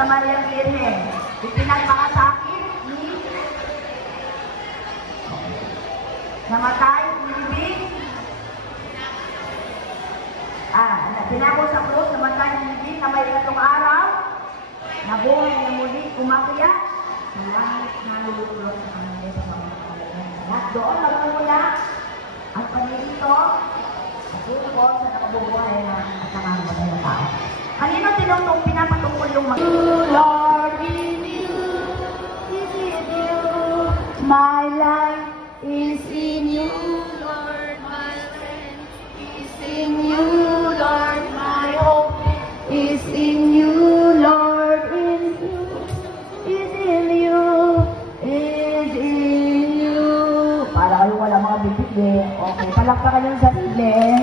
Santa Maria Virgen, ipinagmakasakit ni namatay, inibig, pinako sa krus, namatay, inibig, na may ilang araw, nabuhay na muli, umakyat, sa langit na nalululot sa kanila sa mga at doon magmumula ang panirito at tulpo sa nakabubuhay na at nangangamatay na tao. Kanino tinutong pinapatungkol yung mga Lord, in you, is in you, my life is in you, Lord, my strength is in you, Lord, my hope is in you, Lord, in you, is in you, is in you. Para kayo wala mga bibig eh. Okay, palakpakan yung sarili.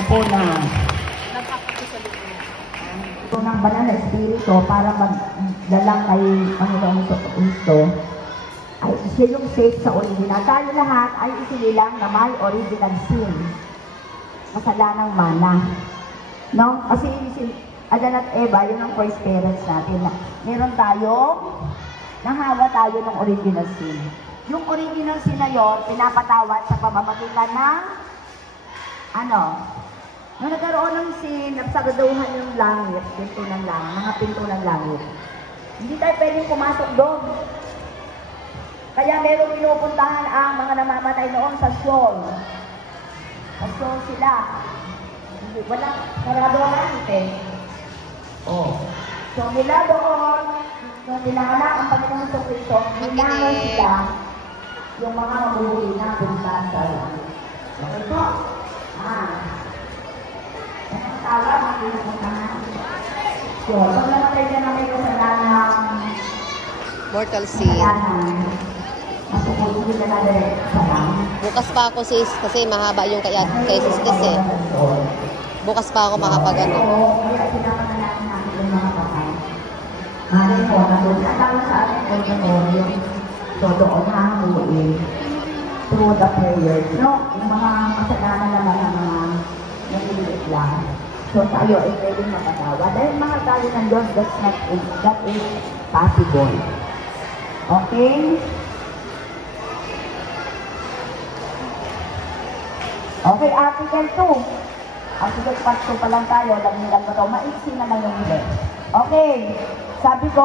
Upo na. Ito ng banal na espiritu para magdalang kay Panginoong Kristo ay siya yung safe sa original. Tayo lahat ay isinilang na may original sin. Kasalanang mana. No? Kasi si Adan at Eva, yun ang first parents natin. Meron tayo, nahala tayo ng original sin. Yung original sin na yun, pinapatawad sa pamamagitan ng nung nagkaroon ng sin, nagsagaduhan yung langit, pinto ng langit, mga pinto ng langit. Hindi tayo pwedeng pumasok doon. Kaya meron pinupuntahan ang mga namamatay noon sa Sheol. Sa Sheol sila. Wala, sarado ang langit eh. Oh. So nila doon, nung nilahanak ang Panginoon sa Kristo, nilangan sila yung mga mabubuhay na punta sa langit. Okay po? Tawag, magpinupuntahan. So, pag namatay ka na may kasalanan, mortal sin. Masukulong ka na rin sa langit. Bukas pa ako sis, kasi mahaba yung kay sis eh. Bukas pa ako makapagano. Kaya pinapanalangin natin yung mga patay. Malay mo, natutatawa sa ating pagkanoryo. So, doon hamuin through the prayers. No, yung mga kasalanan naman ng mga naliliit lang. So, tayo ay pwedeng mapatawa. Dahil mahal tayo ng Diyos, that is possible. Okay? Okay, Article 2. Article 2 pa lang tayo. Lagyan mo ito. Maiksi na lang yung hili. Okay. Sabi ko,